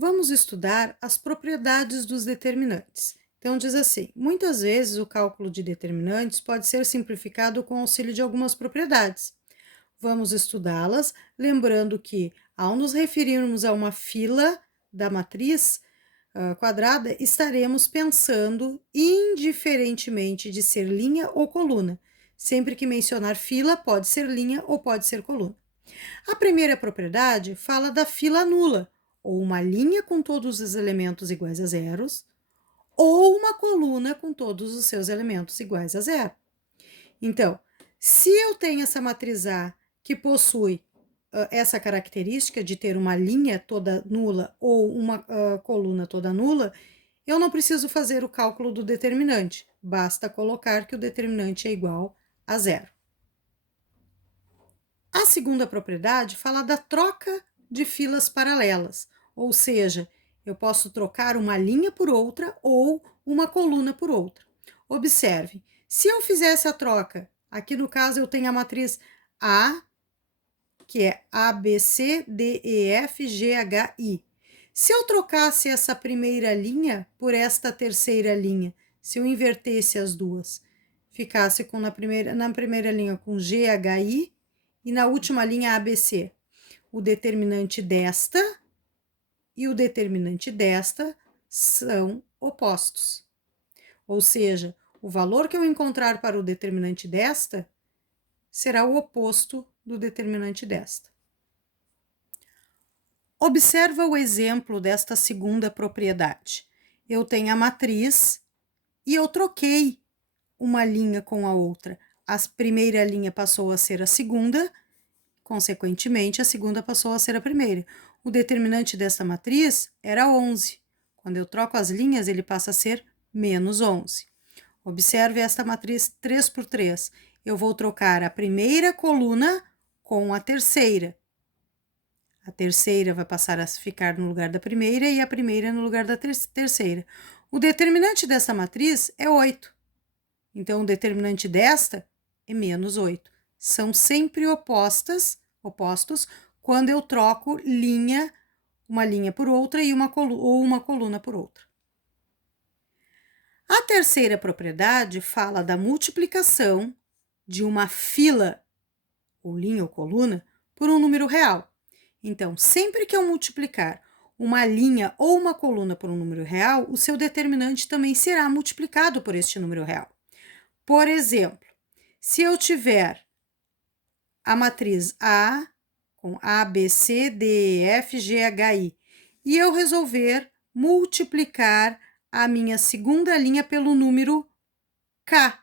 Vamos estudar as propriedades dos determinantes. Então, diz assim: muitas vezes o cálculo de determinantes pode ser simplificado com auxílio de algumas propriedades. Vamos estudá-las, lembrando que, ao nos referirmos a uma fila da matriz quadrada, estaremos pensando indiferentemente de ser linha ou coluna. Sempre que mencionar fila, pode ser linha ou pode ser coluna. A primeira propriedade fala da fila nula, ou uma linha com todos os elementos iguais a zeros, ou uma coluna com todos os seus elementos iguais a zero. Então, se eu tenho essa matriz A que possui essa característica de ter uma linha toda nula ou uma coluna toda nula, eu não preciso fazer o cálculo do determinante, basta colocar que o determinante é igual a zero. A segunda propriedade fala da troca de filas paralelas, ou seja, eu posso trocar uma linha por outra ou uma coluna por outra. Observe, se eu fizesse a troca, aqui no caso eu tenho a matriz A, que é A, B, C, D, E, F, G, H, I. Se eu trocasse essa primeira linha por esta terceira linha, se eu invertesse as duas, ficasse na primeira linha com G, H, I, e na última linha ABC, o determinante desta e o determinante desta são opostos. Ou seja, o valor que eu encontrar para o determinante desta será o oposto do determinante desta. Observa o exemplo desta segunda propriedade. Eu tenho a matriz e eu troquei uma linha com a outra. A primeira linha passou a ser a segunda, consequentemente, a segunda passou a ser a primeira. O determinante desta matriz era 11. Quando eu troco as linhas, ele passa a ser menos 11. Observe esta matriz 3 por 3. Eu vou trocar a primeira coluna com a terceira. A terceira vai passar a ficar no lugar da primeira e a primeira no lugar da terceira. O determinante desta matriz é 8. Então, o determinante desta é menos 8. São sempre opostos quando eu troco uma linha por outra e uma coluna por outra. A terceira propriedade fala da multiplicação de uma fila, ou linha ou coluna, por um número real. Então, sempre que eu multiplicar uma linha ou uma coluna por um número real, o seu determinante também será multiplicado por este número real. Por exemplo, se eu tiver a matriz A com A, B, C, D, E, F, G, H, I e eu resolver multiplicar a minha segunda linha pelo número K,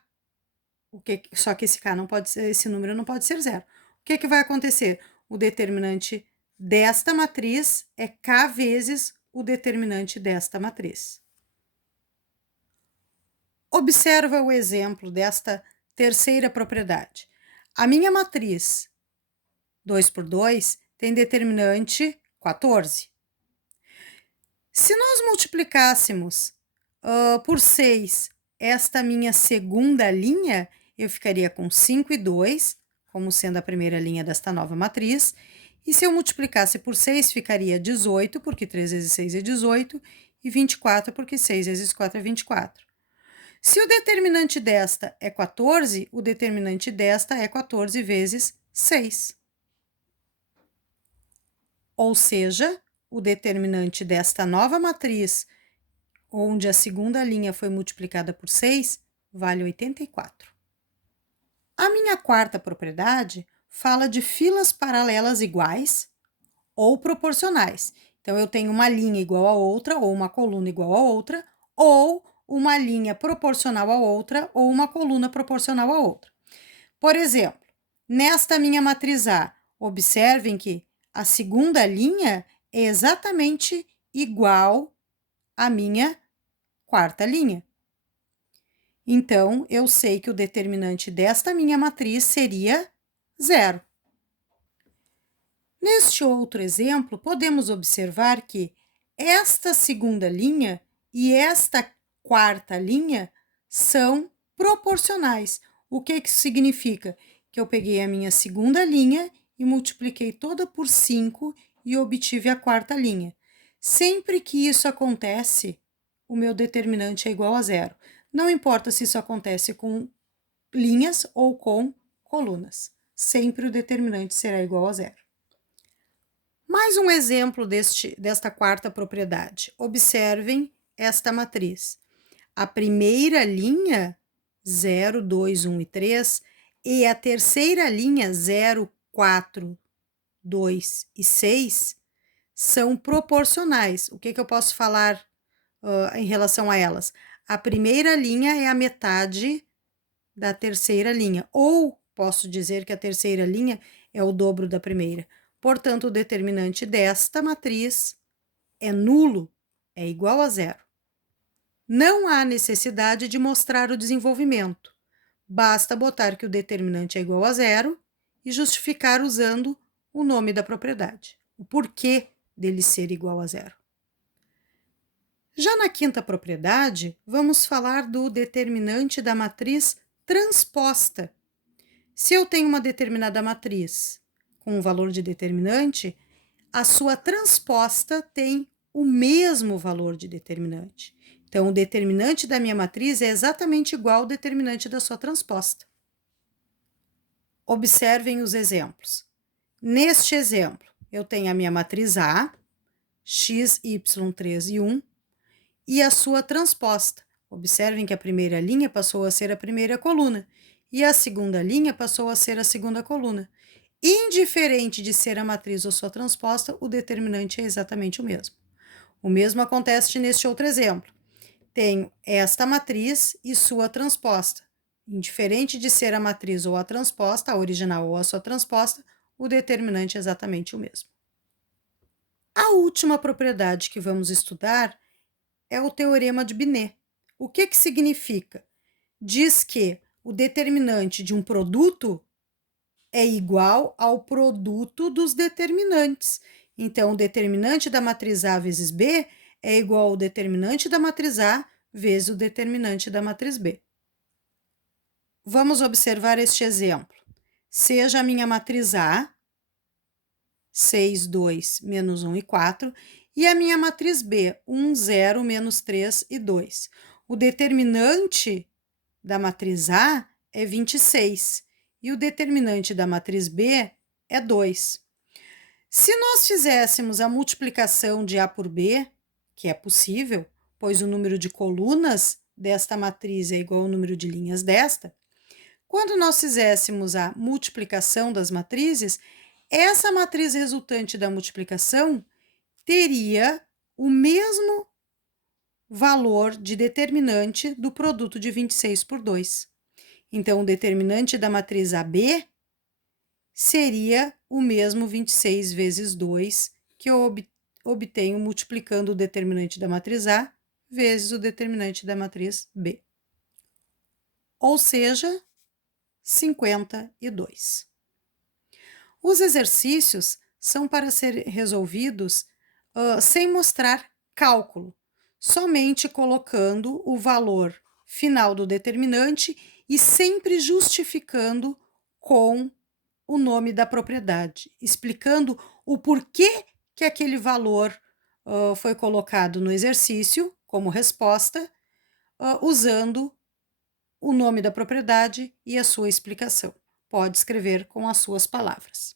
só que esse número não pode ser zero. O que vai acontecer? O determinante desta matriz é K vezes o determinante desta matriz. Observa o exemplo desta terceira propriedade. A minha matriz 2 por 2 tem determinante 14. Se nós multiplicássemos por 6 esta minha segunda linha, eu ficaria com 5 e 2, como sendo a primeira linha desta nova matriz. E se eu multiplicasse por 6, ficaria 18, porque 3 vezes 6 é 18, e 24, porque 6 vezes 4 é 24. Se o determinante desta é 14, o determinante desta é 14 vezes 6. Ou seja, o determinante desta nova matriz, onde a segunda linha foi multiplicada por 6, vale 84. A minha quarta propriedade fala de filas paralelas iguais ou proporcionais. Então, eu tenho uma linha igual a outra, ou uma coluna igual a outra, ou uma linha proporcional a outra, ou uma coluna proporcional a outra. Por exemplo, nesta minha matriz A, observem que a segunda linha é exatamente igual à minha quarta linha. Então, eu sei que o determinante desta minha matriz seria 0. Neste outro exemplo, podemos observar que esta segunda linha e esta quarta linha são proporcionais. O que isso significa? Que eu peguei a minha segunda linha e multipliquei toda por 5 e obtive a quarta linha. Sempre que isso acontece, o meu determinante é igual a zero. Não importa se isso acontece com linhas ou com colunas. Sempre o determinante será igual a zero. Mais um exemplo desta quarta propriedade. Observem esta matriz. A primeira linha, 0, 2, 1 e 3, e a terceira linha, 0, 4, 2 e 6, são proporcionais. O que eu posso falar em relação a elas? A primeira linha é a metade da terceira linha, ou posso dizer que a terceira linha é o dobro da primeira. Portanto, o determinante desta matriz é nulo, é igual a zero. Não há necessidade de mostrar o desenvolvimento. Basta botar que o determinante é igual a zero e justificar usando o nome da propriedade, o porquê dele ser igual a zero. Já na quinta propriedade, vamos falar do determinante da matriz transposta. Se eu tenho uma determinada matriz com um valor de determinante, a sua transposta tem o mesmo valor de determinante. Então, o determinante da minha matriz é exatamente igual ao determinante da sua transposta. Observem os exemplos. Neste exemplo, eu tenho a minha matriz A, x, y, 3 e 1, e a sua transposta. Observem que a primeira linha passou a ser a primeira coluna e a segunda linha passou a ser a segunda coluna. Indiferente de ser a matriz ou sua transposta, o determinante é exatamente o mesmo. O mesmo acontece neste outro exemplo. Tenho esta matriz e sua transposta. Indiferente de ser a matriz ou a transposta, a original ou a sua transposta, o determinante é exatamente o mesmo. A última propriedade que vamos estudar é o teorema de Binet. O que significa? Diz que o determinante de um produto é igual ao produto dos determinantes. Então, o determinante da matriz A vezes B é igual ao determinante da matriz A vezes o determinante da matriz B. Vamos observar este exemplo. Seja a minha matriz A, 6, 2, menos 1 e 4, e a minha matriz B, 1, 0, menos 3 e 2. O determinante da matriz A é 26 e o determinante da matriz B é 2. Se nós fizéssemos a multiplicação de A por B, que é possível, pois o número de colunas desta matriz é igual ao número de linhas desta, quando nós fizéssemos a multiplicação das matrizes, essa matriz resultante da multiplicação teria o mesmo valor de determinante do produto de 26 por 2. Então, o determinante da matriz AB seria o mesmo 26 vezes 2 que eu obtenho multiplicando o determinante da matriz A vezes o determinante da matriz B. Ou seja, 52. Os exercícios são para ser resolvidos sem mostrar cálculo, somente colocando o valor final do determinante e sempre justificando com o nome da propriedade, explicando o porquê que aquele valor foi colocado no exercício como resposta, usando o nome da propriedade e a sua explicação. Pode escrever com as suas palavras.